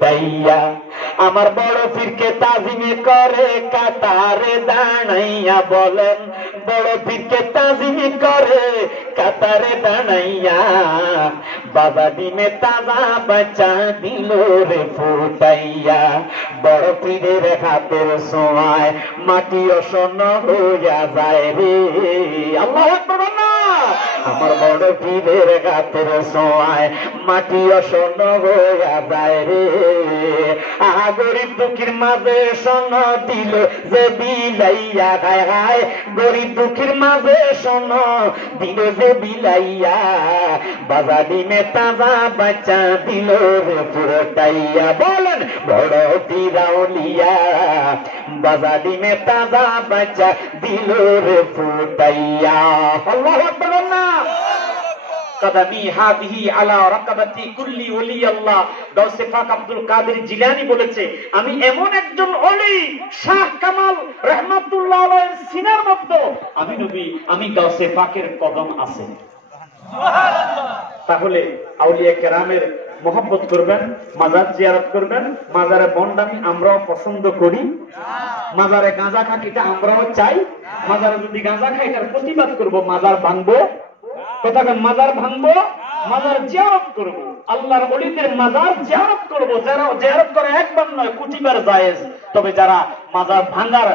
তাইয়া আমার বড় পীরকে তাজিমে করে কাতারে দাঁড়াইয়া, বলেন বড় পীরকে তাজিমে করে কাতারে দাঁড়াইয়া, বাবা ডিমে তাজা বাচ্চা দিল রে ফুটাইয়া, বড় পীরের হাতের ছোঁয়ায় মাটি অসন্ন হইয়া যায় রে। আল্লাহু আকবার। আমার বড় পীরের হাতের ছোঁয়ায় মাটি অসন্ন হইয়া যায় রে। গরিব দুঃখীর মাঝে সোন দিল যে বিলাইয়া, গায় গায় গরিব দুঃখীর মাঝে সোন দিল যে বিলাইয়া, বাবা ডিমে তাজা বাচ্চা দিল রে ফুটাইয়া, বলেন বড় পীর আউলিয়া বাবা ডিমে তাজা বাচ্চা দিল রে ফুটাইয়া। আল্লাহু আকবার। কাদামি হাদিহি আলা রাকাবাতি কুল্লি ওলি আল্লাহ। গাউসে পাক আব্দুল কাদের জিলানী বলেছে, আমি এমন একজন ওলি শাহ কামাল রাহমাতুল্লাহ আলাইহির সিনার মধ্যে আমি নবী, আমি গাউসে পাকের কদম আছে। সুবহানাল্লাহ। তাহলে আউলিয়া কেরামের মহব্বত করবেন, মাজার জিয়ারত করবেন। মাজারে বন্ডামি আমরাও পছন্দ করি, মাজারে গাঁজা খাকিটা আমরাও চাই। মাজারে যদি গাঁজা খাই তার প্রতিবাদ করব, মাজার ভাঙবো, কোথাকার মাজার ভাঙবো, মাজার জিয়ারত করব, আল্লাহর ওলিদের মাজার জিয়ারত করব। যারা জিয়ারত করে একবার নয় কোটিবার জায়েজ। তবে যারা মাজার ভাঙার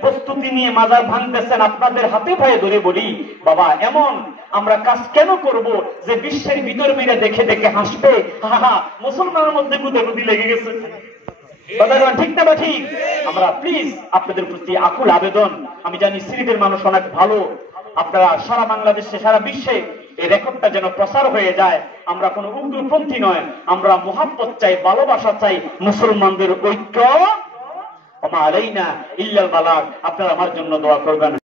প্রস্তুতি নিয়ে মাজার ভাঙতেছেন, আপনাদের হাতে পায়ে ধরে বলি, বাবা এমন আমরা কাজ কেন করব যে বিশ্বের ভিতর মেরে দেখে দেখে হাসবে, হা হা মুসলমানের মধ্যে গুদাগুদি লেগে গেছে। ঠিক না বা ঠিক? আমরা প্লিজ আপনাদের প্রতি আকুল আবেদন, আমি জানি সিলেটের মানুষ অনেক ভালো, আপনারা সারা বাংলাদেশে সারা বিশ্বে এই রেকর্ডটা যেন প্রচার হয়ে যায়। আমরা কোনো উগ্রপন্থী নয়, আমরা মুহাব্বত চাই, ভালোবাসা চাই, মুসলমানদের ঐক্য। ওমা আলাইনা ইল্লাল বালাগ। আপনারা আমার জন্য দোয়া করবেন।